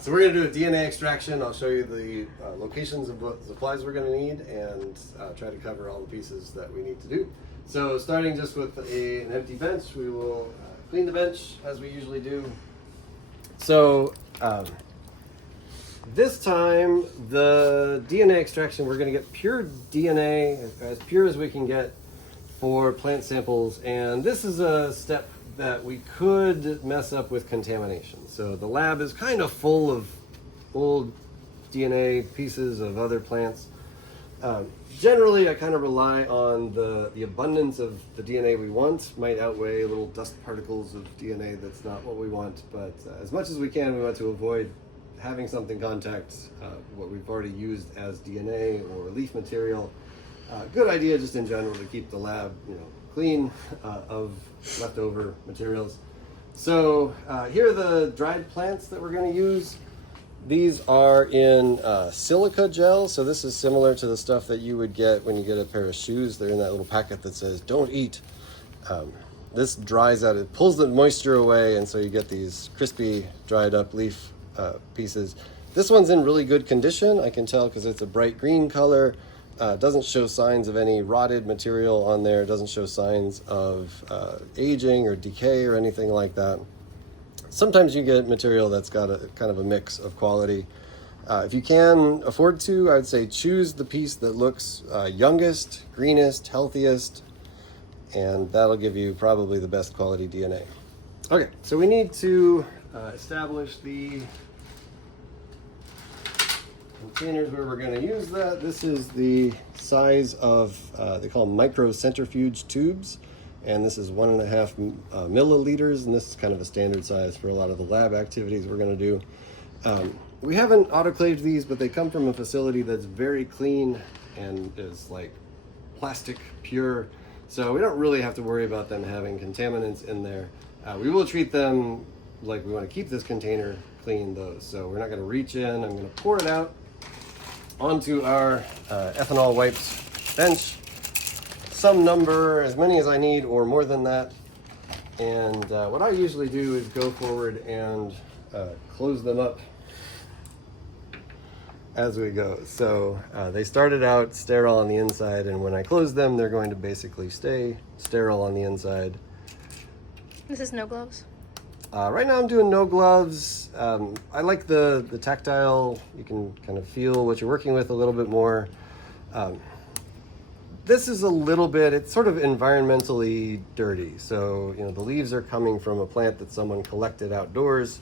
So we're going to do a DNA extraction. I'll show you the locations of what supplies we're going to need and try to cover all the pieces that we need to do. So starting just with an empty bench, we will clean the bench as we usually do. So this time, the DNA extraction, we're going to get pure DNA, as pure as we can get for plant samples. And this is a step that we could mess up with contamination. So the lab is kind of full of old DNA pieces of other plants. Generally, I kind of rely on the abundance of the DNA we want. Might outweigh little dust particles of DNA that's not what we want, but as much as we can, we want to avoid having something contact what we've already used as DNA or leaf material. Good idea just in general to keep the lab, clean of leftover materials. So here are the dried plants that we're going to use. These are in silica gel, so this is similar to the stuff that you would get when you get a pair of shoes. They're in that little packet that says, don't eat. This dries out, it pulls the moisture away, and so you get these crispy, dried up leaf pieces. This one's in really good condition, I can tell because it's a bright green color. Doesn't show signs of any rotted material on there, doesn't show signs of aging or decay or anything like that. Sometimes you get material that's got a kind of a mix of quality. If you can afford to, I would say choose the piece that looks youngest, greenest, healthiest, and that'll give you probably the best quality DNA. Okay, so we need to establish the containers where we're going to use that. This is the size of, they call them micro centrifuge tubes, and this is 1.5 milliliters, and this is kind of a standard size for a lot of the lab activities we're going to do. We haven't autoclaved these, but they come from a facility that's very clean and is like plastic pure, so we don't really have to worry about them having contaminants in there. We will treat them like we want to keep this container clean though, so we're not going to reach in. I'm going to pour it out onto our ethanol wiped bench, some number, as many as I need or more than that. And what I usually do is go forward and close them up as we go. So they started out sterile on the inside, and when I close them, they're going to basically stay sterile on the inside. This is no gloves? Right now I'm doing no gloves. I like the tactile, you can kind of feel what you're working with a little bit more. This is a little bit, it's sort of environmentally dirty. So, the leaves are coming from a plant that someone collected outdoors.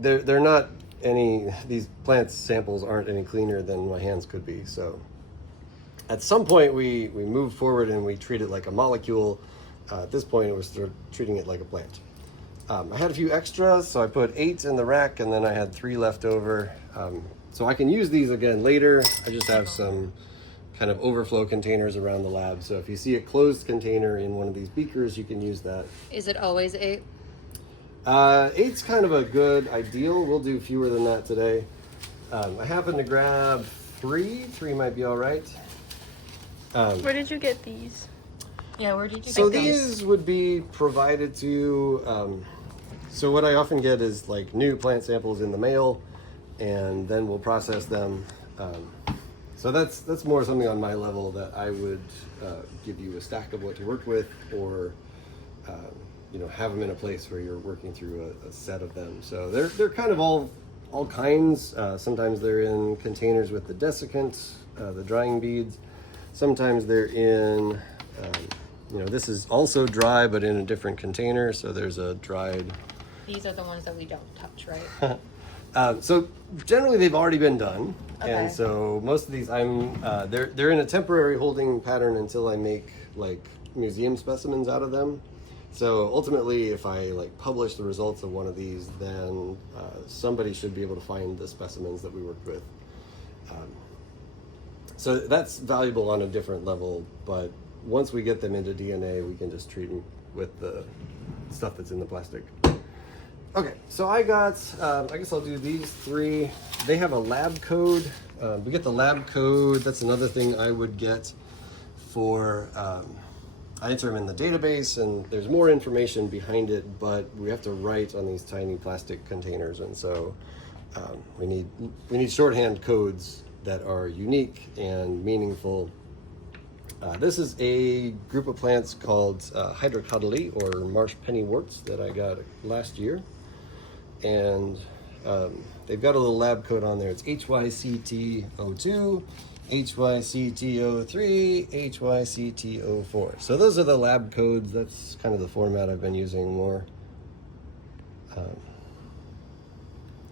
They're not these plant samples aren't any cleaner than my hands could be. So at some point we move forward and we treat it like a molecule. At this point, we're sort of treating it like a plant. I had a few extras, so I put 8 in the rack, and then I had 3 left over. So I can use these again later. I just have some kind of overflow containers around the lab. So if you see a closed container in one of these beakers, you can use that. Is it always 8? 8's kind of a good ideal. We'll do fewer than that today. I happened to grab 3. 3 might be all right. Where did you get these? Yeah, where did you get So these? these would be provided to, so what I often get is like new plant samples in the mail, and then we'll process them. So that's more something on my level that I would give you a stack of what you worked with, or have them in a place where you're working through a set of them. So they're kind of all kinds. Sometimes they're in containers with the desiccant, the drying beads. Sometimes they're in this is also dry, but in a different container. So there's a dried. These are the ones that we don't touch, right? So generally they've already been done. Okay. And so most of these they're in a temporary holding pattern until I make like museum specimens out of them. So ultimately, if I publish the results of one of these, then somebody should be able to find the specimens that we worked with. So that's valuable on a different level, but once we get them into DNA, we can just treat them with the stuff that's in the plastic. Okay, so I got, I guess I'll do these 3. They have a lab code. We get the lab code. That's another thing I would get for I enter them in the database, and there's more information behind it, but we have to write on these tiny plastic containers, and so we need shorthand codes that are unique and meaningful. This is a group of plants called hydrocotyledon, or marsh pennyworts, that I got last year, and they've got a little lab code on there. It's HYCT02, HYCT03, HYCT04. So those are the lab codes. That's kind of the format I've been using more.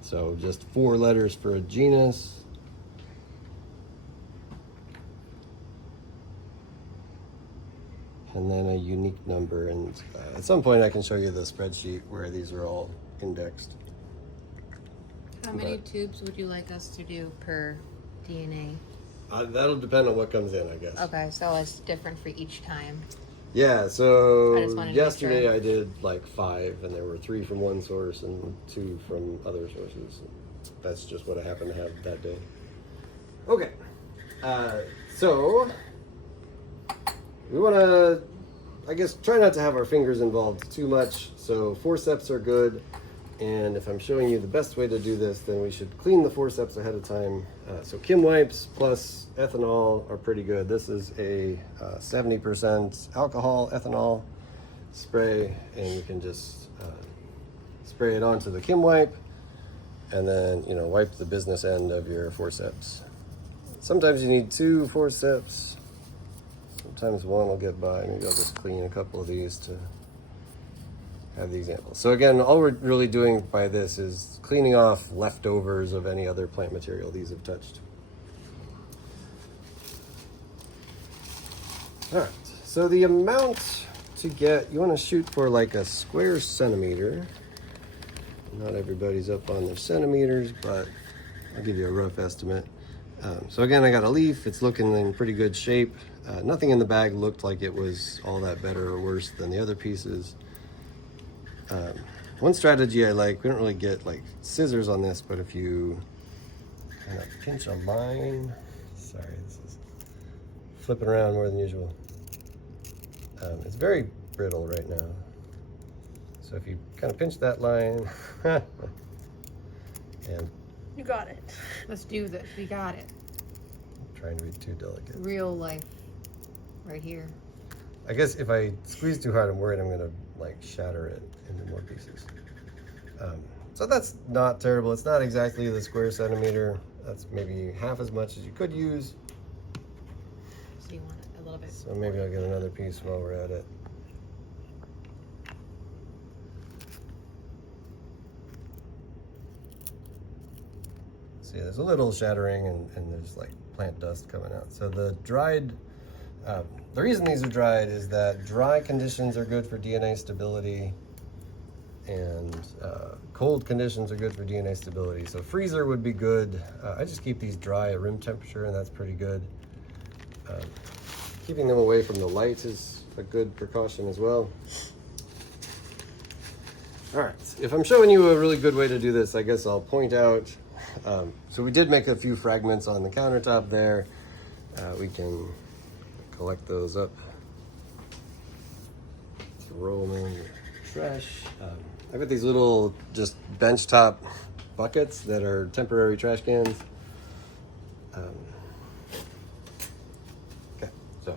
So just 4 letters for a genus. And then a unique number. And at some point I can show you the spreadsheet where these are all indexed. How many tubes would you like us to do per DNA? That'll depend on what comes in, I guess. Okay, so it's different for each time. Yeah, so I just wanted to yesterday make sure. I did like 5, and there were 3 from one source and 2 from other sources. That's just what I happened to have that day. Okay, so we want to, I guess, try not to have our fingers involved too much. So forceps are good, and if I'm showing you the best way to do this, then we should clean the forceps ahead of time. So Kim wipes plus ethanol are pretty good. This is a 70% alcohol ethanol spray, and you can just spray it onto the Kim wipe, and then wipe the business end of your forceps. Sometimes you need 2 forceps. Sometimes 1 will get by. Maybe I'll just clean a couple of these to have the example. So again, all we're really doing by this is cleaning off leftovers of any other plant material these have touched. All right, so the amount to get, you want to shoot for like a square centimeter. Not everybody's up on their centimeters, but I'll give you a rough estimate. So again, I got a leaf. It's looking in pretty good shape. Nothing in the bag looked like it was all that better or worse than the other pieces. One strategy I like, we don't really get like scissors on this, but if you kind of pinch a line, sorry, this is flipping around more than usual. It's very brittle right now. So if you kind of pinch that line, and You got it. Let's do this. We got it. I'm trying to be too delicate. Real life. Right here. I guess if I squeeze too hard, I'm worried I'm gonna like shatter it into more pieces. So that's not terrible. It's not exactly the square centimeter. That's maybe half as much as you could use. So you want it a little bit. So maybe I'll get another piece while we're at it. See, there's a little shattering and there's like plant dust coming out. So the dried, the reason these are dried is that dry conditions are good for DNA stability, and cold conditions are good for DNA stability. So freezer would be good. I just keep these dry at room temperature, and that's pretty good. Keeping them away from the light is a good precaution as well. All right, if I'm showing you a really good way to do this, I guess I'll point out, so we did make a few fragments on the countertop there. We can collect those up, throw them in the trash. I've got these little just benchtop buckets that are temporary trash cans. Okay, so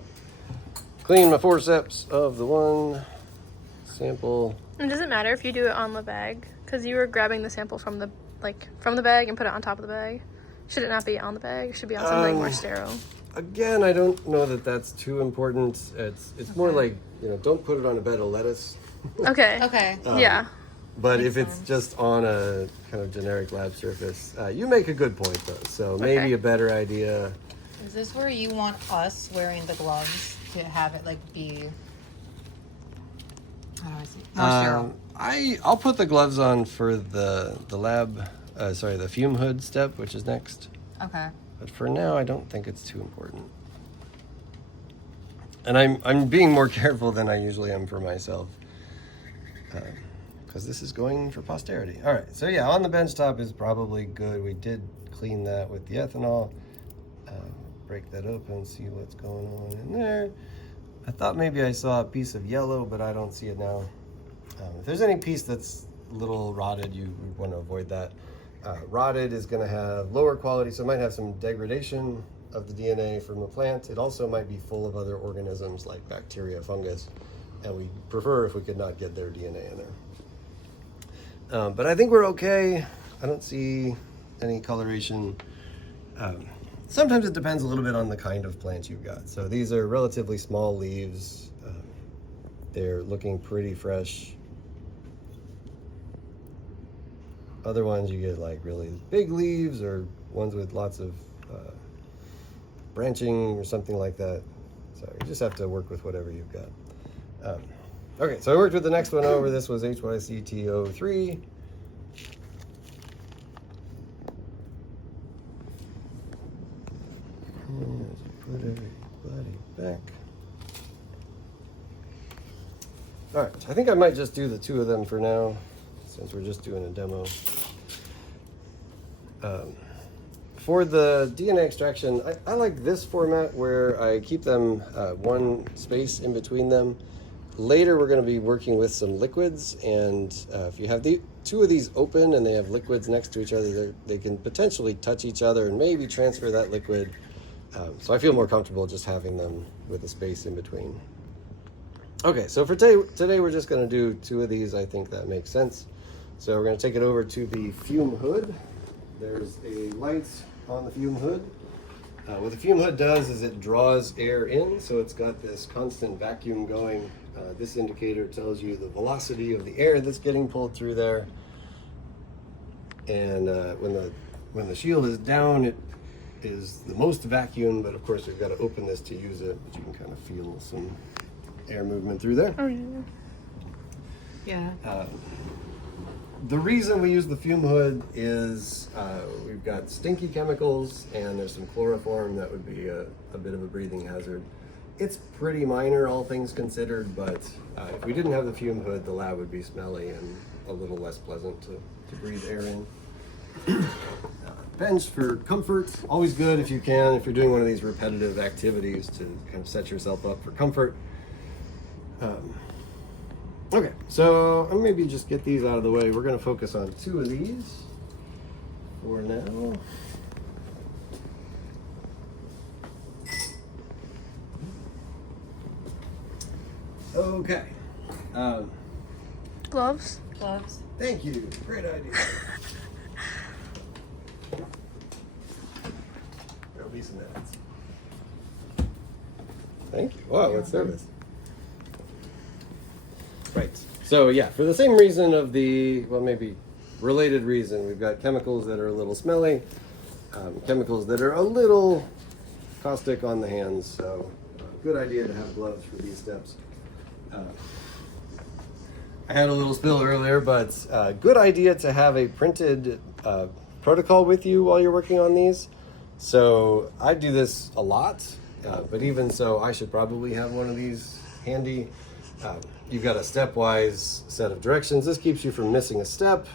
clean my forceps of the one sample. And does it matter if you do it on the bag? Because you were grabbing the sample from the bag and put it on top of the bag. Should it not be on the bag? It should be on something more sterile. Again, I don't know that that's too important. It's more like, don't put it on a bed of lettuce. Okay. Okay. Yeah. But Makes if it's sense. just on a kind of generic lab surface, you make a good point though. So maybe Okay. a better idea. Is this where you want us wearing the gloves to have it like be? How do I say? More sterile. I'll put the gloves on for the lab, the fume hood step, which is next. Okay. But for now, I don't think it's too important. And I'm being more careful than I usually am for myself, because this is going for posterity. All right, so yeah, on the benchtop is probably good. We did clean that with the ethanol. Break that open, see what's going on in there. I thought maybe I saw a piece of yellow, but I don't see it now. If there's any piece that's a little rotted, you want to avoid that. Rotted is going to have lower quality, so it might have some degradation of the DNA from the plant. It also might be full of other organisms like bacteria, fungus, and we prefer if we could not get their DNA in there. But I think we're okay. I don't see any coloration. Sometimes it depends a little bit on the kind of plant you've got. So these are relatively small leaves. They're looking pretty fresh. Other ones you get like really big leaves or ones with lots of branching or something like that. So you just have to work with whatever you've got. Okay, so I worked with the next one over. This was HYCT03. Put everybody back. All right, I think I might just do the two of them for now, since we're just doing a demo. For the DNA extraction, I like this format where I keep them one space in between them. Later, we're going to be working with some liquids, and if you have two of these open and they have liquids next to each other, they can potentially touch each other and maybe transfer that liquid. So I feel more comfortable just having them with a space in between. Okay, so for today we're just going to do two of these. I think that makes sense. So we're going to take it over to the fume hood. There's a light on the fume hood. What the fume hood does is it draws air in, so it's got this constant vacuum going. This indicator tells you the velocity of the air that's getting pulled through there. And when the shield is down, it is the most vacuum, but of course we've got to open this to use it, but you can kind of feel some air movement through there. Oh, yeah. Yeah. The reason we use the fume hood is we've got stinky chemicals and there's some chloroform that would be a bit of a breathing hazard. It's pretty minor, all things considered, but if we didn't have the fume hood, the lab would be smelly and a little less pleasant to breathe air in. Bench for comfort, always good if you can, if you're doing one of these repetitive activities to kind of set yourself up for comfort. Okay, so I'll maybe just get these out of the way. We're going to focus on two of these for now. Okay. Gloves? Gloves. Thank you. Great idea. There'll be some edits. Thank you. Wow, what service. Right. So yeah, for the same reason of maybe related reason, we've got chemicals that are a little smelly, chemicals that are a little caustic on the hands. So good idea to have gloves for these steps. I had a little spill earlier, but good idea to have a printed protocol with you while you're working on these. So I do this a lot, but even so, I should probably have one of these handy. You've got a stepwise set of directions. This keeps you from missing a step.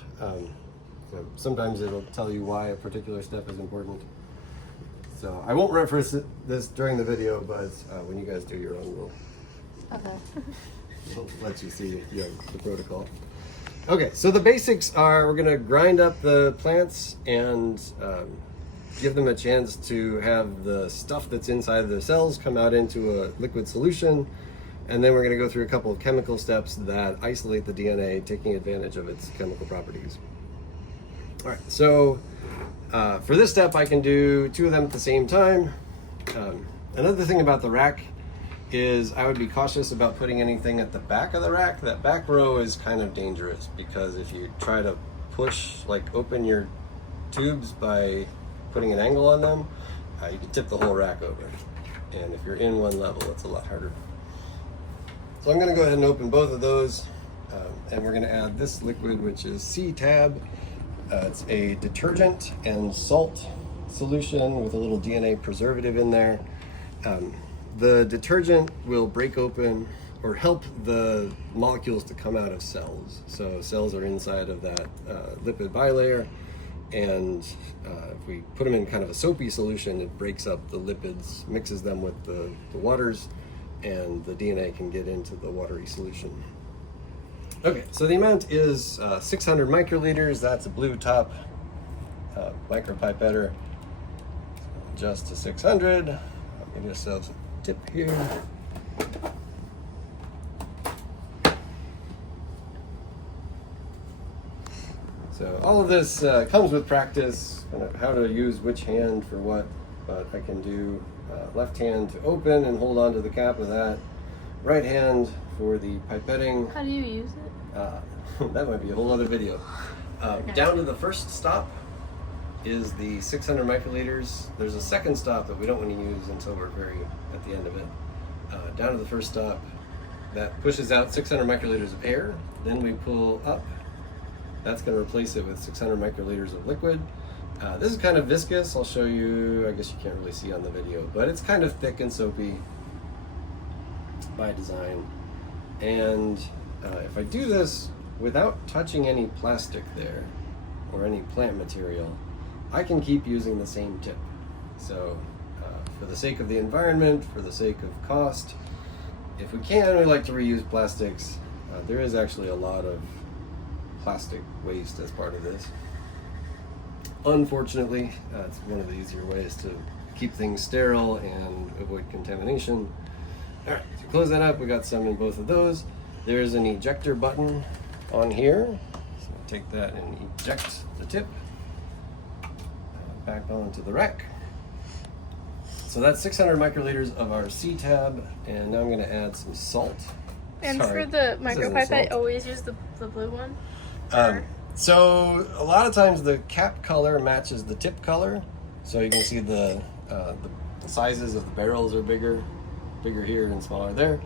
Sometimes it'll tell you why a particular step is important. So I won't reference this during the video, but when you guys do your own, we'll let you see the protocol. Okay, so the basics are we're going to grind up the plants and give them a chance to have the stuff that's inside of their cells come out into a liquid solution. And then we're going to go through a couple of chemical steps that isolate the DNA, taking advantage of its chemical properties. All right, so for this step, I can do two of them at the same time. Another thing about the rack is I would be cautious about putting anything at the back of the rack. That back row is kind of dangerous because if you try to open your tubes by putting an angle on them, you can tip the whole rack over. And if you're in one level, it's a lot harder. So I'm going to go ahead and open both of those, and we're going to add this liquid, which is CTAB. It's a detergent and salt solution with a little DNA preservative in there. The detergent will break open or help the molecules to come out of cells. So cells are inside of that lipid bilayer, and if we put them in kind of a soapy solution, it breaks up the lipids, mixes them with the waters, and the DNA can get into the watery solution. Okay, so the amount is 600 microliters. That's a blue top micropipetter. Just to 600. Let me get ourselves a tip here. So all of this comes with practice, how to use which hand for what, but I can do left hand to open and hold on to the cap of that. Right hand for the pipetting. How do you use it? That might be a whole other video. Down to the first stop is the 600 microliters. There's a second stop that we don't want to use until we're very at the end of it. Down to the first stop, that pushes out 600 microliters of air. Then we pull up. That's going to replace it with 600 microliters of liquid. This is kind of viscous. I'll show you. I guess you can't really see on the video, but it's kind of thick and soapy by design. And if I do this without touching any plastic there or any plant material, I can keep using the same tip. So for the sake of the environment, for the sake of cost, if we can, we like to reuse plastics. There is actually a lot of plastic waste as part of this. Unfortunately, it's one of the easier ways to keep things sterile and avoid contamination. All right, so close that up. We got some in both of those. There's an ejector button on here. So I'll take that and eject the tip back onto the rack. So that's 600 microliters of our CTAB, and now I'm going to add some salt. And Sorry, for the this isn't micropipette, salt. always use the blue one? So a lot of times the cap color matches the tip color. So you can see the sizes of the barrels are bigger here and smaller there.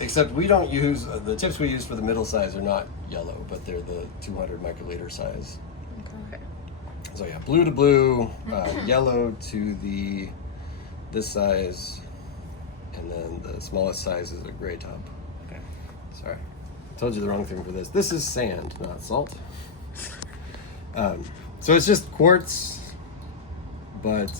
Except we don't use, the tips we use for the middle size are not yellow, but they're the 200 microliter size. Okay. So yeah, blue to blue, yellow to this size, and then the smallest size is a gray top. Okay, sorry. I told you the wrong thing for this. This is sand, not salt. So it's just quartz, but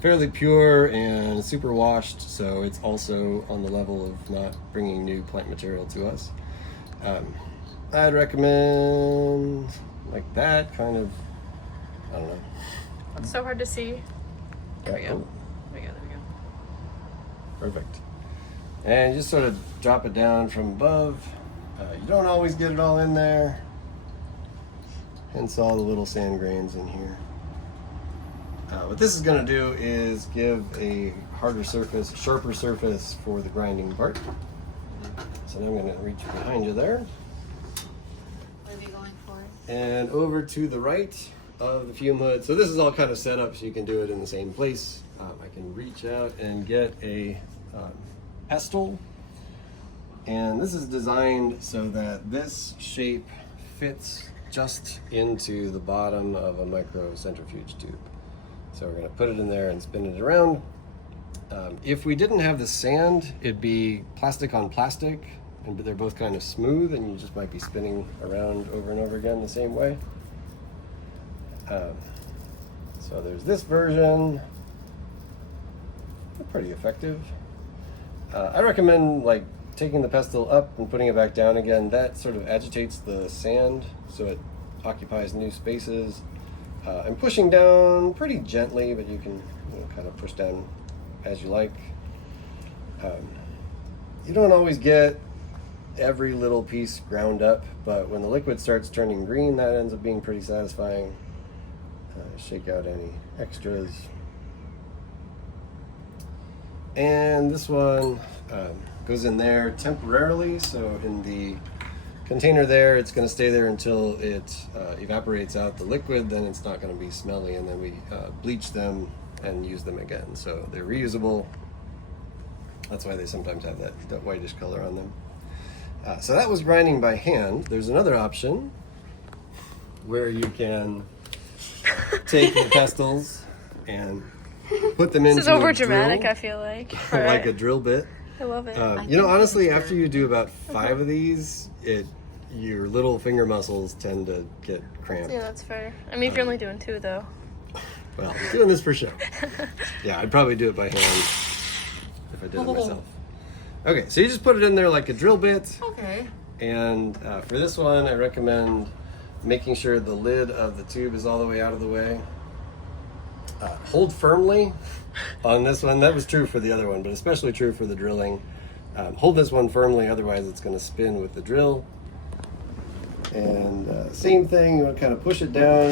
fairly pure and super washed. So it's also on the level of not bringing new plant material to us. I'd recommend like that kind of. I don't know. It's so hard to see. There we go. Oh, There we go. perfect. And just sort of drop it down from above. You don't always get it all in there. Hence all the little sand grains in here. What this is going to do is give a harder surface, sharper surface for the grinding part. So now I'm going to reach behind you there. What are you going for? And over to the right of the fume hood. So this is all kind of set up so you can do it in the same place. I can reach out and get a pestle. And this is designed so that this shape fits just into the bottom of a micro centrifuge tube. So we're going to put it in there and spin it around. If we didn't have the sand, it'd be plastic on plastic, but they're both kind of smooth, and you just might be spinning around over and over again the same way. So there's this version. They're pretty effective. I recommend like taking the pestle up and putting it back down again. That sort of agitates the sand, so it occupies new spaces. I'm pushing down pretty gently, but you can kind of push down as you like. You don't always get every little piece ground up, but when the liquid starts turning green, that ends up being pretty satisfying. Shake out any extras. And this one goes in there temporarily, so in the container there, it's going to stay there until it evaporates out the liquid. Then it's not going to be smelly, and then we bleach them and use them again. So they're reusable. That's why they sometimes have that whitish color on them. So that was grinding by hand. There's another option where you can take the pestles and put them into This is over a dramatic, drill, I feel like. like a drill bit. I love it. Honestly, after you do about 5 of these, your little finger muscles tend to get cramped. Yeah, that's fair. I mean, if you're only doing 2, though. Well, I'm doing this for show. Yeah, I'd probably do it by hand if I did it myself. Okay, so you just put it in there like a drill bit. Okay. And for this one, I recommend making sure the lid of the tube is all the way out of the way. Hold firmly on this one. That was true for the other one, but especially true for the drilling. Hold this one firmly, otherwise it's going to spin with the drill. And same thing, you want to kind of push it down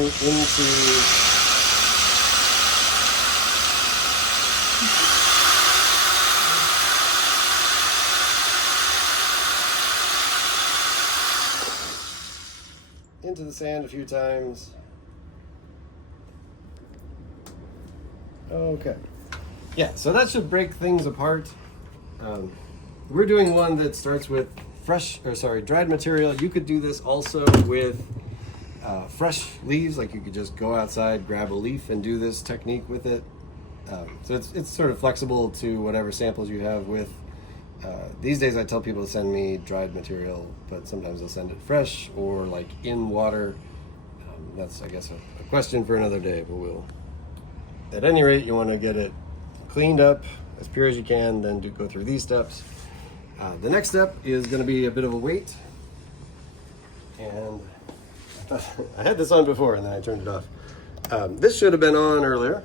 into the sand a few times. Okay. Yeah, so that should break things apart. We're doing one that starts with dried material. You could do this also with fresh leaves, like you could just go outside, grab a leaf and do this technique with it. So it's sort of flexible to whatever samples you have with. These days I tell people to send me dried material, but sometimes they'll send it fresh or like in water. That's, I guess, a question for another day, but at any rate, you want to get it cleaned up as pure as you can, then go through these steps. The next step is going to be a bit of a weight. And I had this on before and then I turned it off. This should have been on earlier,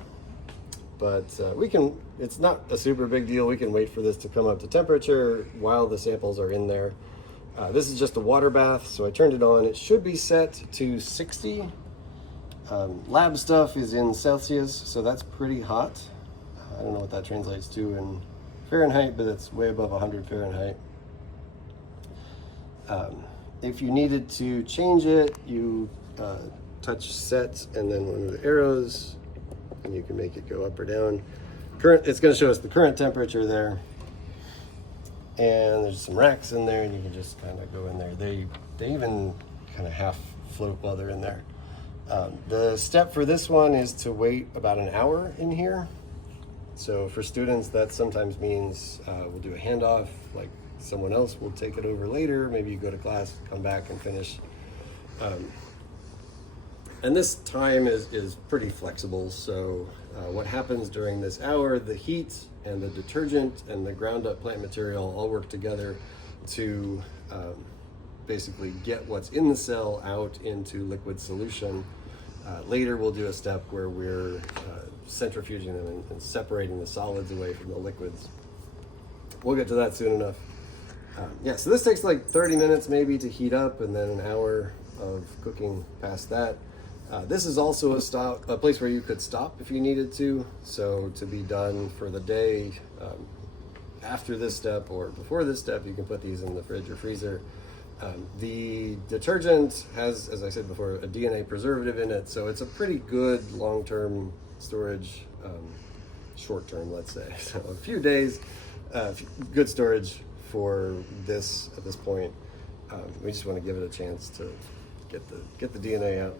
but it's not a super big deal. We can wait for this to come up to temperature while the samples are in there. This is just a water bath, so I turned it on. It should be set to 60. Lab stuff is in Celsius, so that's pretty hot. I don't know what that translates to in Fahrenheit, but it's way above 100 Fahrenheit. If you needed to change it, you touch set and then one of the arrows, and you can make it go up or down. It's going to show us the current temperature there. And there's some racks in there, and you can just kind of go in there. They even kind of half float while they're in there. The step for this one is to wait about an hour in here. So for students, that sometimes means we'll do a handoff, like someone else will take it over later. Maybe you go to class, come back and finish. And this time is pretty flexible. So what happens during this hour, the heat and the detergent and the ground up plant material all work together to basically get what's in the cell out into liquid solution. Later we'll do a step where we're centrifuging them and separating the solids away from the liquids. We'll get to that soon enough. Yeah, so this takes like 30 minutes maybe to heat up, and then an hour of cooking past that. This is also a place where you could stop if you needed to. So to be done for the day, after this step or before this step, you can put these in the fridge or freezer. The detergent has, as I said before, a DNA preservative in it, so it's a pretty good long-term storage, short-term, let's say. So a few days, good storage for this at this point. We just want to give it a chance to get the DNA out.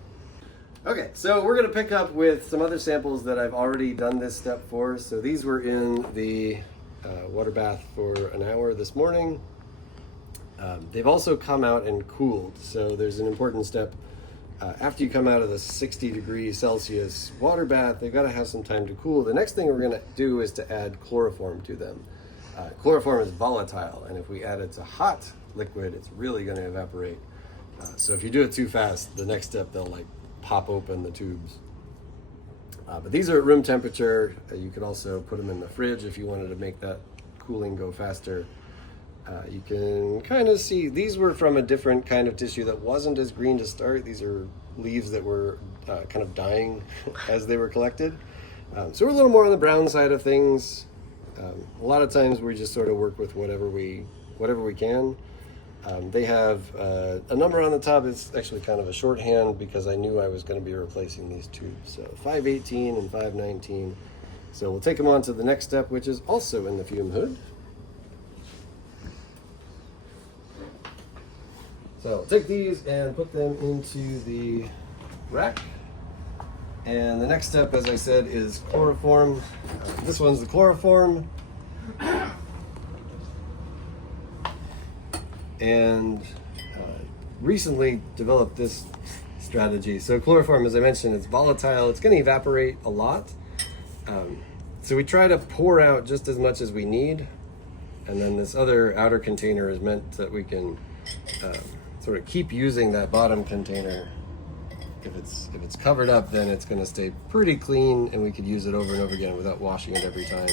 Okay, so we're going to pick up with some other samples that I've already done this step for. So these were in the water bath for an hour this morning. They've also come out and cooled. So there's an important step. After you come out of the 60°C water bath, they've got to have some time to cool. The next thing we're going to do is to add chloroform to them. Chloroform is volatile, and if we add it to hot liquid, it's really going to evaporate. So if you do it too fast, the next step, they'll like pop open the tubes. But these are at room temperature. You could also put them in the fridge if you wanted to make that cooling go faster. You can kind of see these were from a different kind of tissue that wasn't as green to start. These are leaves that were kind of dying as they were collected. So we're a little more on the brown side of things. A lot of times we just sort of work with whatever we can. They have a number on the top. It's actually kind of a shorthand because I knew I was going to be replacing these tubes. So 518 and 519. So we'll take them on to the next step, which is also in the fume hood. So I'll take these and put them into the rack. And the next step, as I said, is chloroform. This one's the chloroform. And recently developed this strategy. So chloroform, as I mentioned, it's volatile. It's going to evaporate a lot. So we try to pour out just as much as we need, and then this other outer container is meant that we can sort of keep using that bottom container. If it's covered up, then it's going to stay pretty clean, and we could use it over and over again without washing it every time.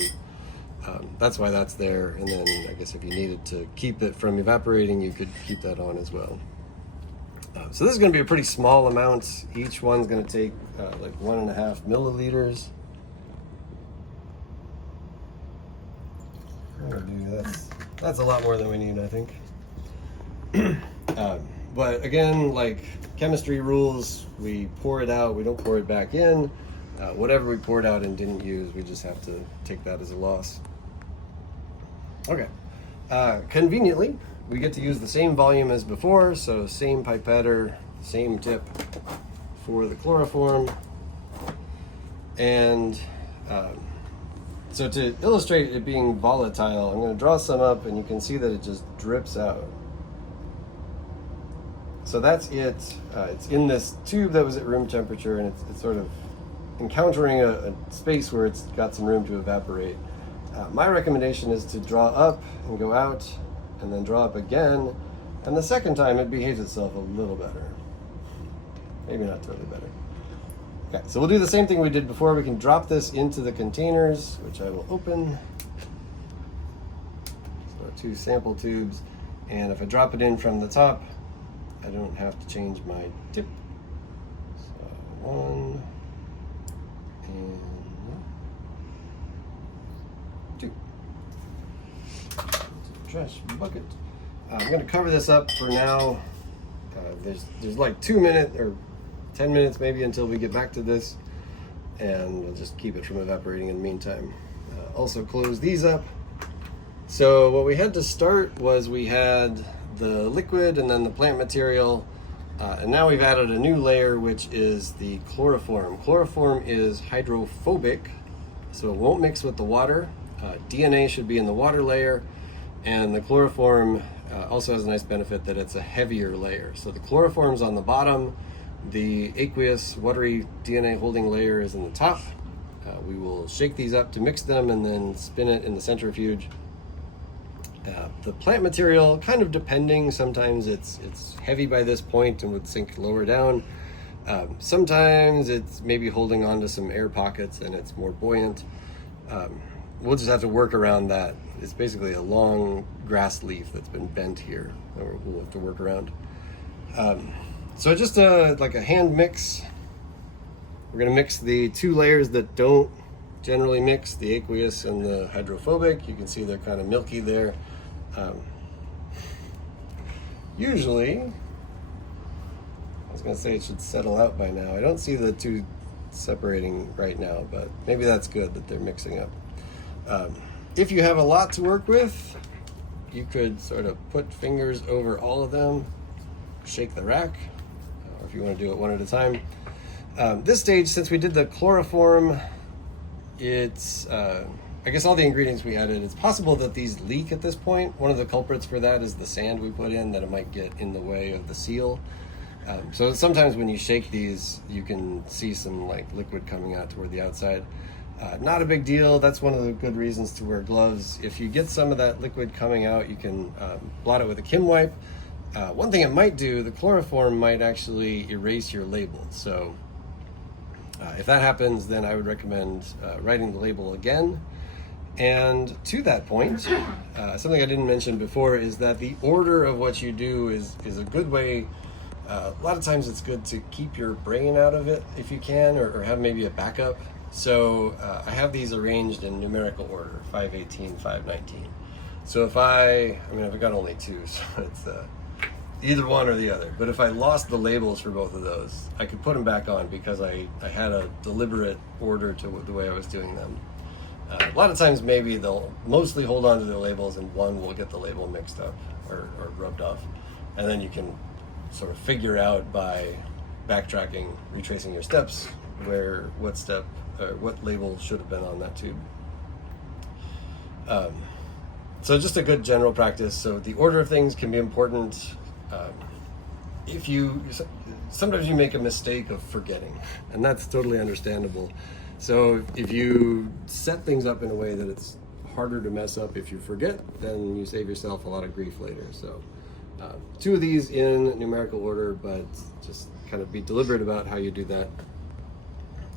That's why that's there. And then I guess if you needed to keep it from evaporating, you could keep that on as well. So this is going to be a pretty small amount. Each one's going to take like 1.5 milliliters. That's a lot more than we need, I think. But again, like chemistry rules, we pour it out, we don't pour it back in. Whatever we poured out and didn't use, we just have to take that as a loss. Okay. Conveniently, we get to use the same volume as before, so same pipetter, same tip for the chloroform. And so to illustrate it being volatile, I'm going to draw some up, and you can see that it just drips out. So that's it. It's in this tube that was at room temperature, and it's sort of encountering a space where it's got some room to evaporate. My recommendation is to draw up and go out, and then draw up again, and the second time it behaves itself a little better. Maybe not totally better. Okay, so we'll do the same thing we did before. We can drop this into the containers, which I will open. So our 2 sample tubes, and if I drop it in from the top, I don't have to change my tip. So 1 and 2. Trash bucket. I'm going to cover this up for now. There's like 2 minutes or 10 minutes maybe until we get back to this, and we'll just keep it from evaporating in the meantime. Also close these up. So what we had to start was we had the liquid and then the plant material, and now we've added a new layer, which is the chloroform. Chloroform is hydrophobic, so it won't mix with the water. DNA should be in the water layer, and the chloroform also has a nice benefit that it's a heavier layer. So the chloroform's on the bottom, the aqueous watery DNA holding layer is in the top. We will shake these up to mix them and then spin it in the centrifuge. The plant material, kind of depending, sometimes it's heavy by this point and would sink lower down. Sometimes it's maybe holding on to some air pockets and it's more buoyant. We'll just have to work around that. It's basically a long grass leaf that's been bent here that we'll have to work around. So just like a hand mix. We're going to mix the 2 layers that don't generally mix, the aqueous and the hydrophobic. You can see they're kind of milky there. Usually, I was going to say it should settle out by now. I don't see the 2 separating right now, but maybe that's good that they're mixing up. If you have a lot to work with, you could sort of put fingers over all of them, shake the rack, or if you want to do it one at a time. This stage, since we did the chloroform, it's I guess all the ingredients we added, it's possible that these leak at this point. One of the culprits for that is the sand we put in, that it might get in the way of the seal. So sometimes when you shake these, you can see some like liquid coming out toward the outside. Not a big deal. That's one of the good reasons to wear gloves. If you get some of that liquid coming out, you can blot it with a Kim wipe. One thing it might do, the chloroform might actually erase your label. So if that happens, then I would recommend writing the label again. And to that point, something I didn't mention before is that the order of what you do is a good way. A lot of times it's good to keep your brain out of it if you can, or have maybe a backup. So I have these arranged in numerical order, 518, 519. So if I've got only 2, so it's either one or the other. But if I lost the labels for both of those, I could put them back on because I had a deliberate order to the way I was doing them. A lot of times maybe they'll mostly hold on to their labels and one will get the label mixed up or rubbed off. And then you can sort of figure out by backtracking, retracing your steps, what step or what label should have been on that tube. So just a good general practice. So the order of things can be important. Sometimes you make a mistake of forgetting, and that's totally understandable. So if you set things up in a way that it's harder to mess up if you forget, then you save yourself a lot of grief later. So 2 of these in numerical order, but just kind of be deliberate about how you do that.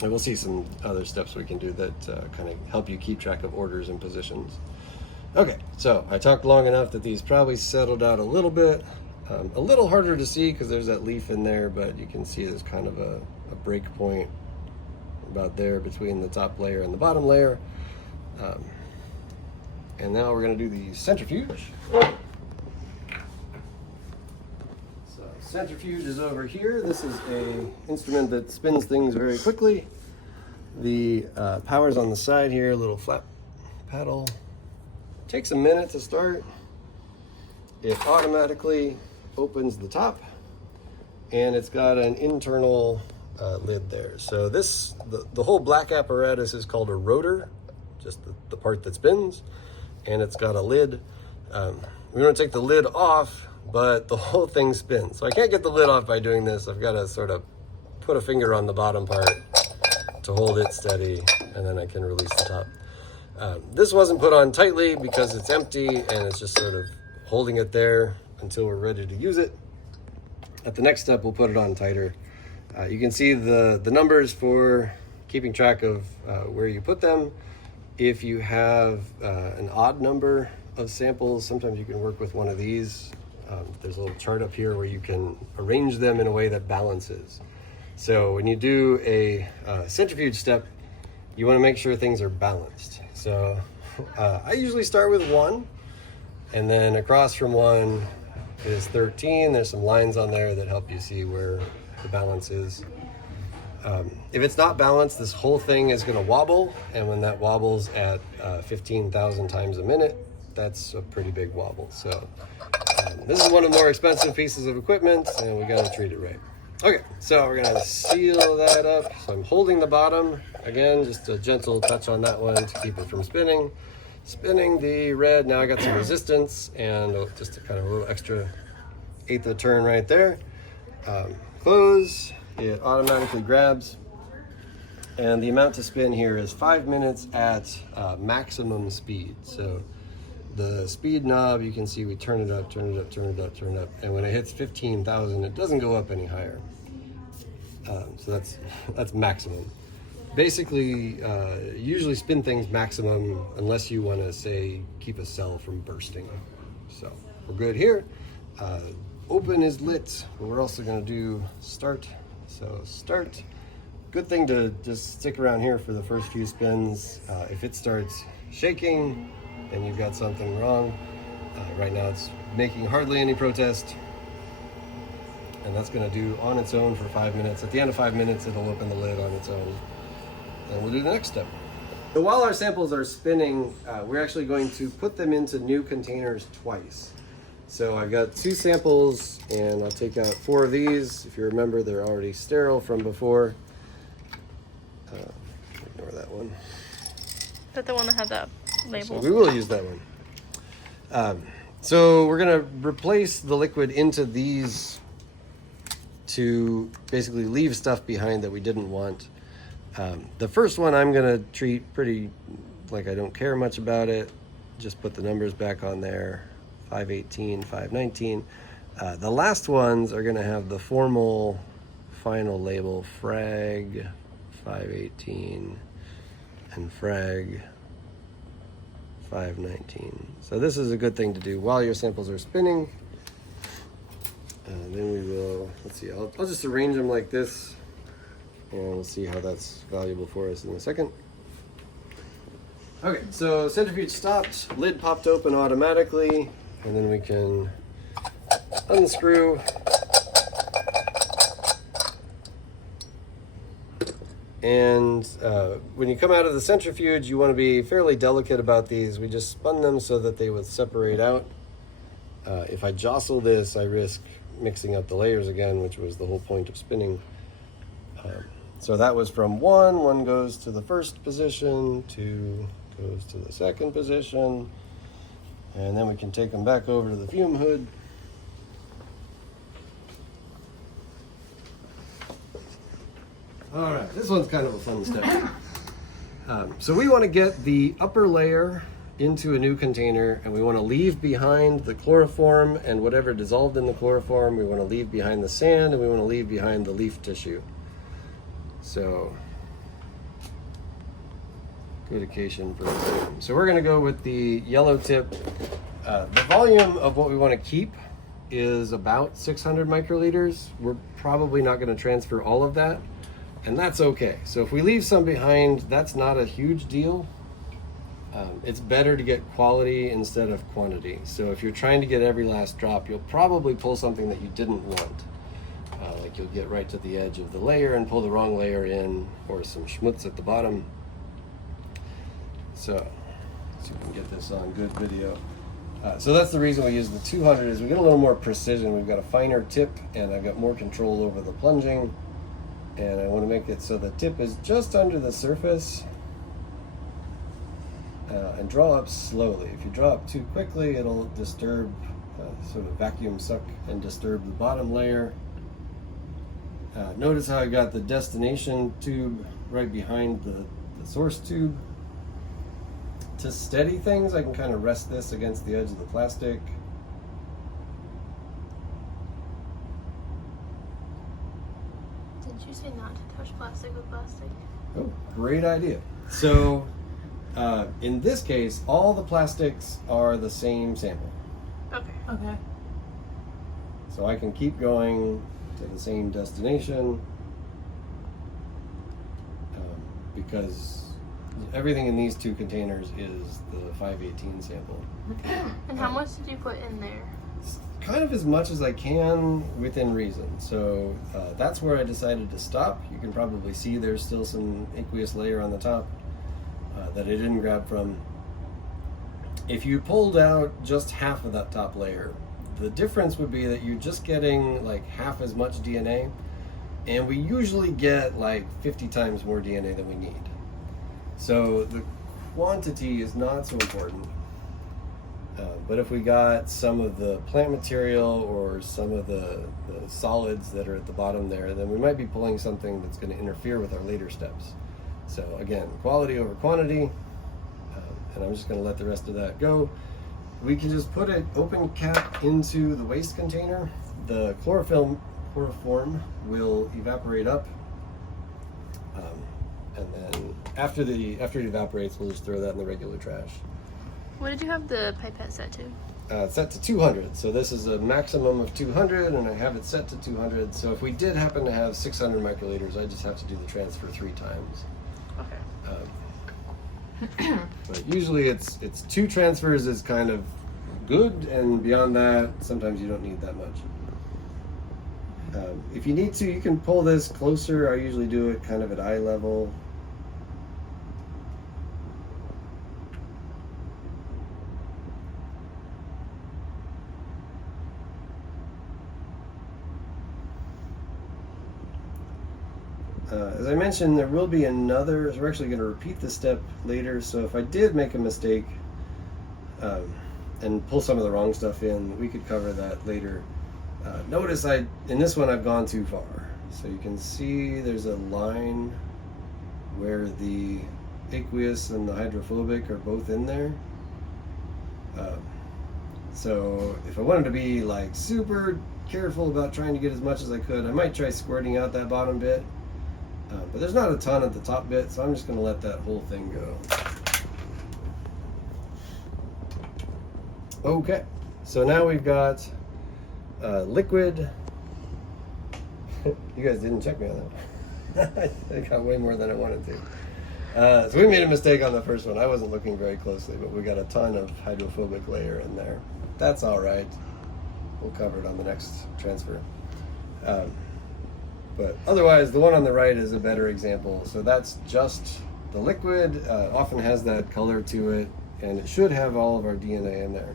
And we'll see some other steps we can do that kind of help you keep track of orders and positions. Okay, so I talked long enough that these probably settled out a little bit. A little harder to see because there's that leaf in there, but you can see there's kind of a break point about there between the top layer and the bottom layer. And now we're going to do the centrifuge. So centrifuge is over here. This is a instrument that spins things very quickly. The power's on the side here, a little flat paddle. Takes a minute to start. It automatically opens the top, and it's got an internal lid there. So this, the whole black apparatus is called a rotor, just the part that spins, and it's got a lid. We want to take the lid off, but the whole thing spins. So I can't get the lid off by doing this. I've got to sort of put a finger on the bottom part to hold it steady, and then I can release the top. This wasn't put on tightly because it's empty, and it's just sort of holding it there until we're ready to use it. At the next step, we'll put it on tighter. You can see the numbers for keeping track of where you put them. If you have an odd number of samples, sometimes you can work with one of these. There's a little chart up here where you can arrange them in a way that balances. So when you do a centrifuge step, you want to make sure things are balanced. So I usually start with 1, and then across from 1 is 13. There's some lines on there that help you see where the balance is. If it's not balanced, this whole thing is going to wobble, and when that wobbles at 15,000 times a minute, that's a pretty big wobble. So this is one of the more expensive pieces of equipment, and we got to treat it right. Okay, so we're going to seal that up. So I'm holding the bottom. Again, just a gentle touch on that one to keep it from spinning. Spinning the red. Now I got some resistance and just a kind of a little extra 1/8 of a turn right there. Close. It automatically grabs. And the amount to spin here is 5 minutes at maximum speed. So the speed knob, you can see we turn it up, turn it up, turn it up, turn it up. And when it hits 15,000, it doesn't go up any higher. So that's maximum. Basically, usually spin things maximum unless you want to, say, keep a cell from bursting. So we're good here. Open is lit. We're also going to do start. So start. Good thing to just stick around here for the first few spins. If it starts shaking, then you've got something wrong. Right now it's making hardly any protest. And that's going to do on its own for 5 minutes. At the end of 5 minutes, it'll open the lid on its own. And we'll do the next step. So while our samples are spinning, we're actually going to put them into new containers twice. So I've got 2 samples, and I'll take out 4 of these. If you remember, they're already sterile from before. Ignore that one. Is that the one that had that label? So we will use that one. So we're going to replace the liquid into these to basically leave stuff behind that we didn't want. The first one I'm going to treat pretty like I don't care much about it. Just put the numbers back on there, 518, 519. The last ones are going to have the formal final label, frag 518 and frag 519. So this is a good thing to do while your samples are spinning. And then we will, let's see, I'll just arrange them like this, and we'll see how that's valuable for us in a second. Okay, so centrifuge stopped, lid popped open automatically, and then we can unscrew. And when you come out of the centrifuge, you want to be fairly delicate about these. We just spun them so that they would separate out. If I jostle this, I risk mixing up the layers again, which was the whole point of spinning. So that was from 1 goes to the first position, 2 goes to the second position, and then we can take them back over to the fume hood. All right, this one's kind of a fun step. So we want to get the upper layer into a new container, and we want to leave behind the chloroform and whatever dissolved in the chloroform. We want to leave behind the sand, and we want to leave behind the leaf tissue. So good occasion for this. So we're going to go with the yellow tip. The volume of what we want to keep is about 600 microliters. We're probably not going to transfer all of that, and that's okay. So if we leave some behind, that's not a huge deal. It's better to get quality instead of quantity. So if you're trying to get every last drop, you'll probably pull something that you didn't want. Like you'll get right to the edge of the layer and pull the wrong layer in, or some schmutz at the bottom. So let's see if we can get this on good video. So that's the reason we use the 200, is we get a little more precision. We've got a finer tip, and I've got more control over the plunging. And I want to make it so the tip is just under the surface. And draw up slowly. If you draw up too quickly, it'll disturb, sort of vacuum suck and disturb the bottom layer. Notice how I got the destination tube right behind the source tube. To steady things, I can kind of rest this against the edge of the plastic. Did you say not to touch plastic with plastic? Oh, great idea. So, in this case, all the plastics are the same sample. Okay. Okay. So I can keep going to the same destination because everything in these two containers is the 518 sample. And how much did you put in there? Kind of as much as I can within reason. So that's where I decided to stop. You can probably see there's still some aqueous layer on the top that I didn't grab from. If you pulled out just half of that top layer, the difference would be that you're just getting like half as much DNA, and we usually get like 50 times more DNA than we need. So the quantity is not so important. But if we got some of the plant material or some of the solids that are at the bottom there, then we might be pulling something that's going to interfere with our later steps. So again, quality over quantity, and I'm just going to let the rest of that go. We can just put an open cap into the waste container. The chloroform will evaporate up, and then after it evaporates, we'll just throw that in the regular trash. What did you have the pipette set to? It's set to 200, so this is a maximum of 200, and I have it set to 200. So if we did happen to have 600 microliters, I just have to do the transfer 3 times. Okay. But usually it's 2 transfers is kind of good, and beyond that, sometimes you don't need that much. If you need to, you can pull this closer. I usually do it kind of at eye level. As I mentioned, there will be another, so we're actually going to repeat this step later, so if I did make a mistake and pull some of the wrong stuff in, we could cover that later. Notice in this one I've gone too far. So you can see there's a line where the aqueous and the hydrophobic are both in there. So if I wanted to be like super careful about trying to get as much as I could, I might try squirting out that bottom bit. But there's not a ton at the top bit, so I'm just going to let that whole thing go. Okay, so now we've got liquid. You guys didn't check me on that. I got way more than I wanted to. So we made a mistake on the first one. I wasn't looking very closely, but we got a ton of hydrophobic layer in there. That's all right. We'll cover it on the next transfer. But otherwise, the one on the right is a better example. So that's just the liquid, often has that color to it, and it should have all of our DNA in there.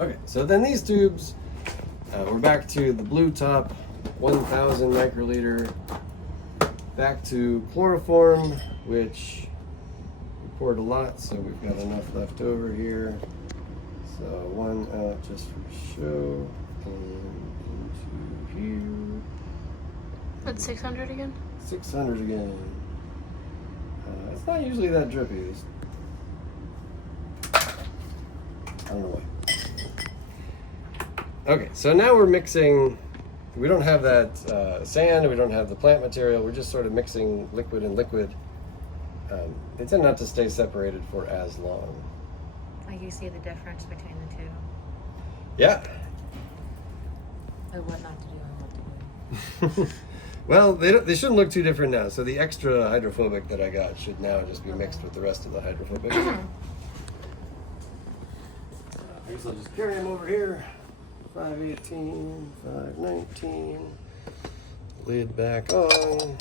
Okay, so then these tubes, we're back to the blue top, 1,000 microliter, back to chloroform, which we poured a lot, so we've got enough left over here. So one out just for show, and into here. That's 600 again? 600 again. It's not usually that drippy. I don't know why. Okay, so now we're mixing. We don't have that sand, we don't have the plant material, we're just sort of mixing liquid and liquid. They tend not to stay separated for as long. Like you see the difference between the two? Yeah. Or what not to do and what to do? Well, they shouldn't look too different now. So the extra hydrophobic that I got should now just be mixed with the rest of the hydrophobic. I guess I'll just carry them over here. 518, 519. Lid back on.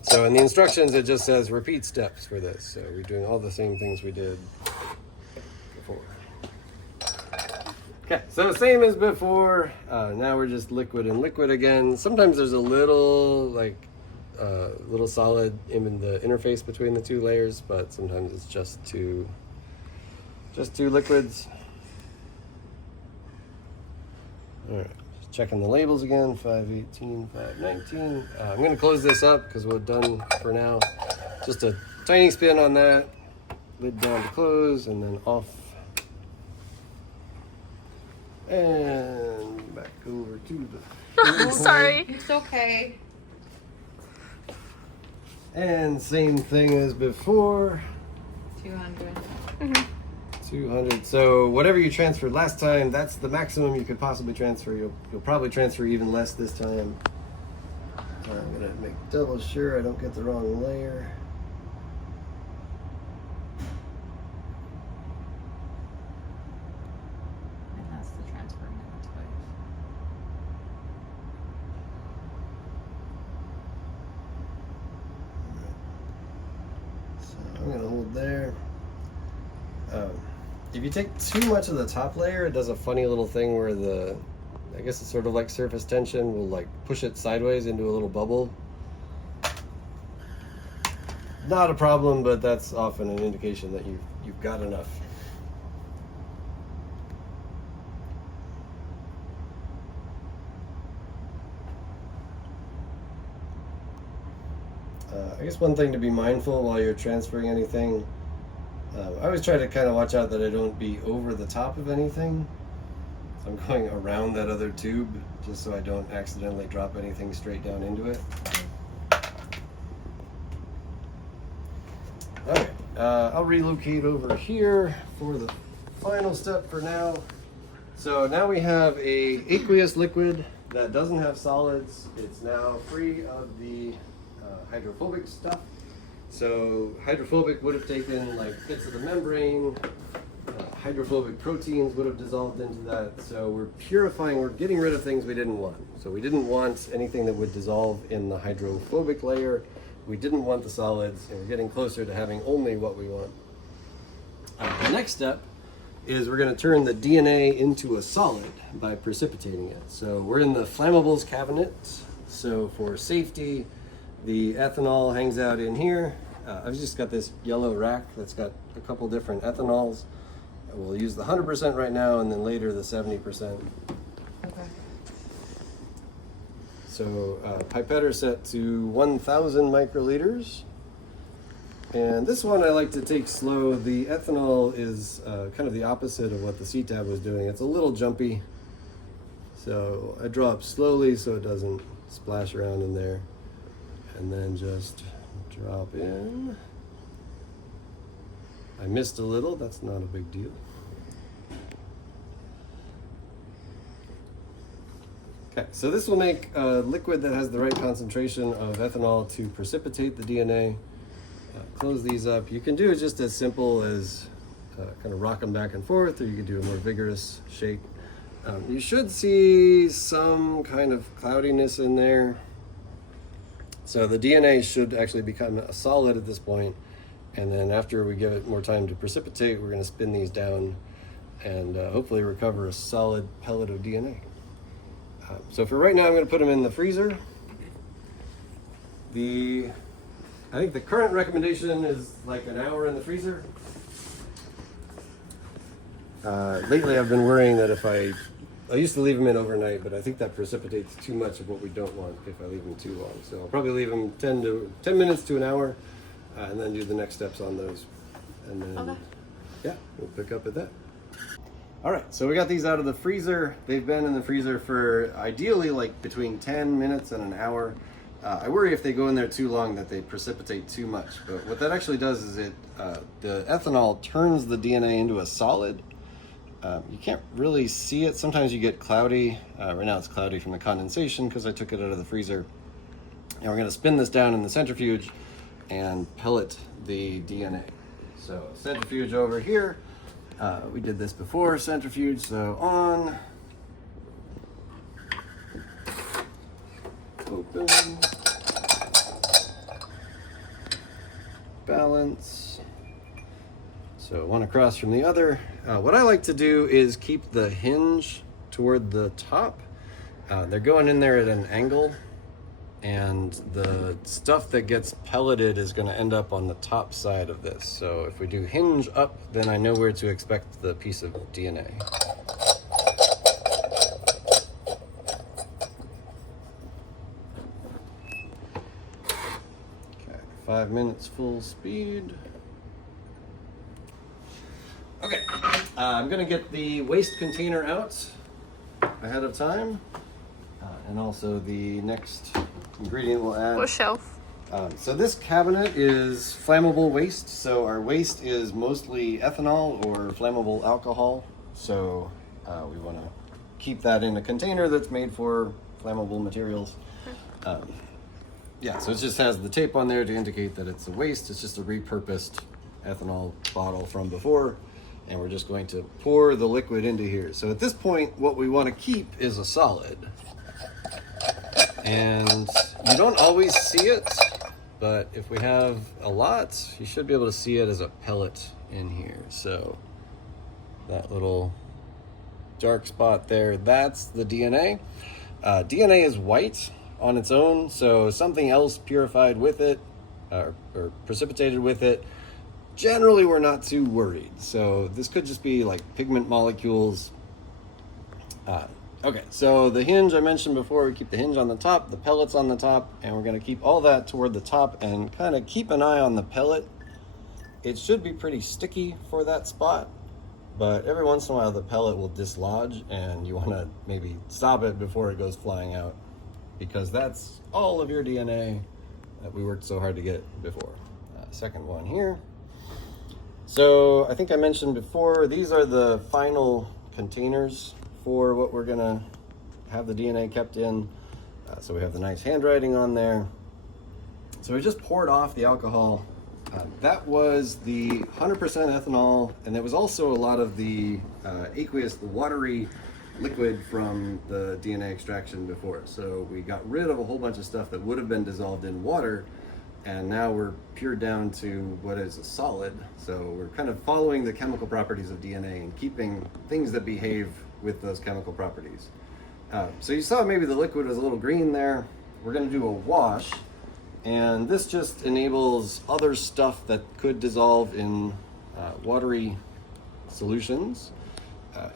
So in the instructions, it just says repeat steps for this. So we're doing all the same things we did before. Okay, so same as before. Now we're just liquid and liquid again. Sometimes there's a little little solid in the interface between the two layers, but sometimes it's just two liquids. All right, just checking the labels again. 518, 519. I'm going to close this up because we're done for now. Just a tiny spin on that. Lid down to close, and then off. And back over to the. Sorry. It's okay. And same thing as before. 200. 200. So whatever you transferred last time, that's the maximum you could possibly transfer. You'll probably transfer even less this time. So I'm gonna make double sure I don't get the wrong layer. And that's the transfer minutes wave. So I'm gonna hold there. If you take too much of the top layer, it does a funny little thing where I guess it's sort of like surface tension, will like push it sideways into a little bubble. Not a problem, but that's often an indication that you've got enough. I guess one thing to be mindful while you're transferring anything, I always try to kind of watch out that I don't be over the top of anything. So I'm going around that other tube just so I don't accidentally drop anything straight down into it. Okay, I'll relocate over here for the final step for now. So now we have a aqueous liquid that doesn't have solids. It's now free of the hydrophobic stuff. So hydrophobic would have taken like bits of the membrane, hydrophobic proteins would have dissolved into that. So we're purifying, we're getting rid of things we didn't want. So we didn't want anything that would dissolve in the hydrophobic layer. We didn't want the solids, and we're getting closer to having only what we want. The next step is we're going to turn the DNA into a solid by precipitating it. So we're in the flammables cabinet. So for safety, the ethanol hangs out in here. I've just got this yellow rack that's got a couple different ethanols. We'll use the 100% right now, and then later the 70%. Okay. So pipetter set to 1,000 microliters. And this one I like to take slow. The ethanol is kind of the opposite of what the CTAB was doing. It's a little jumpy. So I draw up slowly so it doesn't splash around in there. And then just drop in. I missed a little, that's not a big deal. Okay, so this will make a liquid that has the right concentration of ethanol to precipitate the DNA. Close these up. You can do it just as simple as kind of rock them back and forth, or you can do a more vigorous shake. You should see some kind of cloudiness in there. So the DNA should actually become a solid at this point, and then after we give it more time to precipitate, we're going to spin these down and hopefully recover a solid pellet of DNA. So for right now, I'm going to put them in the freezer. I think the current recommendation is like an hour in the freezer. Lately, I've been worrying that if I used to leave them in overnight, but I think that precipitates too much of what we don't want if I leave them too long. So I'll probably leave them 10 minutes to an hour. and then do the next steps on those. And then, Okay. yeah, we'll pick up at that. All right, so we got these out of the freezer. They've been in the freezer for ideally like between 10 minutes and an hour. I worry if they go in there too long that they precipitate too much. But what that actually does is the ethanol turns the DNA into a solid. You can't really see it. Sometimes you get cloudy. Right now it's cloudy from the condensation because I took it out of the freezer. And we're gonna spin this down in the centrifuge and pellet the DNA. So centrifuge over here. We did this before, centrifuge, so on. Open. Balance. So one across from the other. What I like to do is keep the hinge toward the top. They're going in there at an angle, and the stuff that gets pelleted is going to end up on the top side of this. So if we do hinge up, then I know where to expect the piece of DNA. Okay, 5 minutes full speed. Okay, I'm going to get the waste container out ahead of time. And also the next ingredient we'll add. What shelf? So this cabinet is flammable waste. So our waste is mostly ethanol or flammable alcohol. So we want to keep that in a container that's made for flammable materials. Yeah, so it just has the tape on there to indicate that it's a waste. It's just a repurposed ethanol bottle from before. And we're just going to pour the liquid into here. So at this point, what we want to keep is a solid. And you don't always see it, but if we have a lot, you should be able to see it as a pellet in here. So that little dark spot there, that's the DNA. DNA is white on its own, so something else purified with it or precipitated with it, generally we're not too worried. So this could just be like pigment molecules. Okay, so the hinge I mentioned before, we keep the hinge on the top, the pellets on the top, and we're going to keep all that toward the top and kind of keep an eye on the pellet. It should be pretty sticky for that spot, but every once in a while the pellet will dislodge and you want to maybe stop it before it goes flying out, because that's all of your DNA that we worked so hard to get before. Second one here. So I think I mentioned before, these are the final containers for what we're gonna have the DNA kept in. So we have the nice handwriting on there. So we just poured off the alcohol. That was the 100% ethanol, and there was also a lot of the aqueous, the watery liquid from the DNA extraction before. So we got rid of a whole bunch of stuff that would have been dissolved in water, and now we're peeled down to what is a solid. So we're kind of following the chemical properties of DNA and keeping things that behave with those chemical properties. So you saw maybe the liquid was a little green there. We're gonna do a wash, and this just enables other stuff that could dissolve in watery solutions,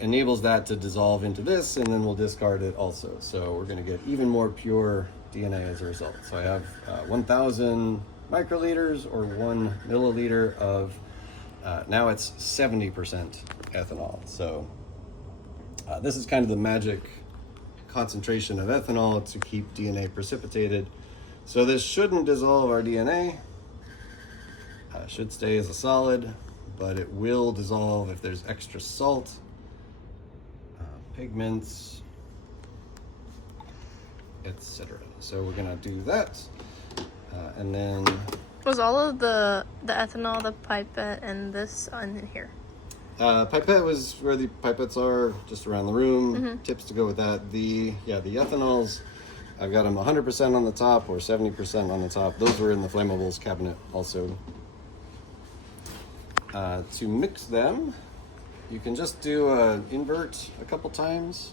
enables that to dissolve into this, and then we'll discard it also. So we're gonna get even more pure DNA as a result. So I have 1,000 microliters or 1 milliliter of, now it's 70% ethanol. So this is kind of the magic concentration of ethanol to keep DNA precipitated. So this shouldn't dissolve our DNA. Should stay as a solid, but it will dissolve if there's extra salt, pigments, etc. So we're gonna do that, and then Was all of the ethanol, the pipette, and this in here? Pipette was where the pipettes are, just around the room. Tips to go with that. The ethanols, I've got them 100% on the top or 70% on the top. Those were in the flammables cabinet also. To mix them, you can just do an invert a couple times.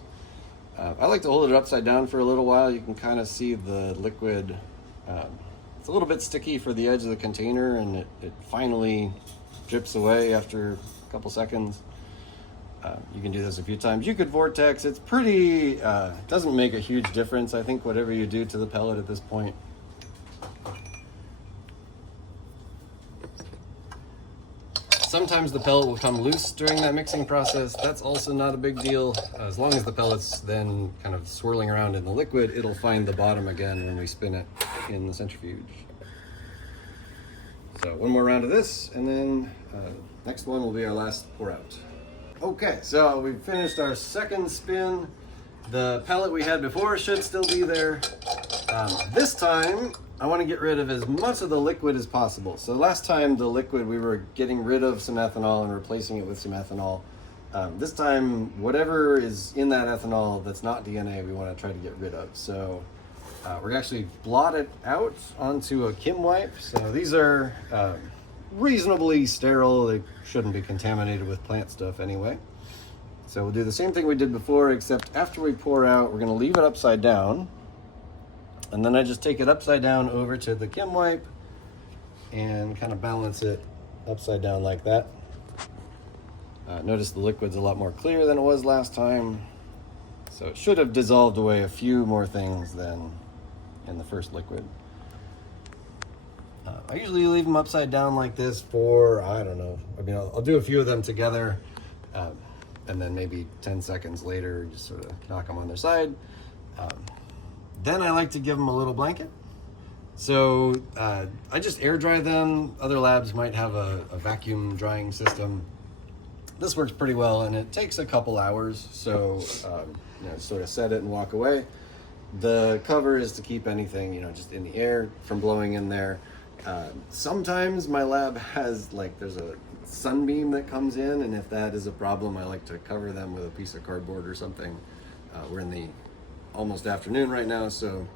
I like to hold it upside down for a little while. You can kind of see the liquid. It's a little bit sticky for the edge of the container, and it finally drips away after couple seconds. You can do this a few times. You could vortex. It's pretty, doesn't make a huge difference. I think whatever you do to the pellet at this point. Sometimes the pellet will come loose during that mixing process. That's also not a big deal. As long as the pellet's then kind of swirling around in the liquid, it'll find the bottom again when we spin it in the centrifuge. So one more round of this, and then next one will be our last pour out. Okay, so we've finished our second spin. The pellet we had before should still be there. This time, I want to get rid of as much of the liquid as possible. So last time, the liquid, we were getting rid of some ethanol and replacing it with some ethanol. This time, whatever is in that ethanol that's not DNA, we want to try to get rid of. So we're gonna actually blot it out onto a Kim wipe. So these are reasonably sterile. They shouldn't be contaminated with plant stuff anyway. So we'll do the same thing we did before, except after we pour out, we're gonna leave it upside down. And then I just take it upside down over to the Kim wipe and kind of balance it upside down like that. Notice the liquid's a lot more clear than it was last time. So it should have dissolved away a few more things than in the first liquid. I usually leave them upside down like this for, I don't know, I mean, I'll do a few of them together, and then maybe 10 seconds later, just sort of knock them on their side. Then I like to give them a little blanket. So I just air dry them. Other labs might have a vacuum drying system. This works pretty well, and it takes a couple hours, so sort of set it and walk away. The cover is to keep anything, just in the air from blowing in there. Sometimes my lab has, there's a sunbeam that comes in, and if that is a problem, I like to cover them with a piece of cardboard or something. We're in the almost afternoon right now, so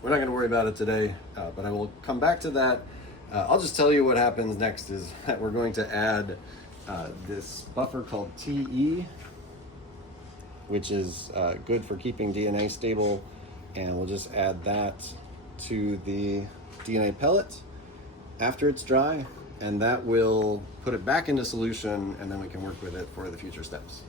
we're not going to worry about it today, but I will come back to that. I'll just tell you what happens next is that we're going to add this buffer called TE, which is good for keeping DNA stable, and we'll just add that to the DNA pellet after it's dry, and that will put it back into solution, and then we can work with it for the future steps.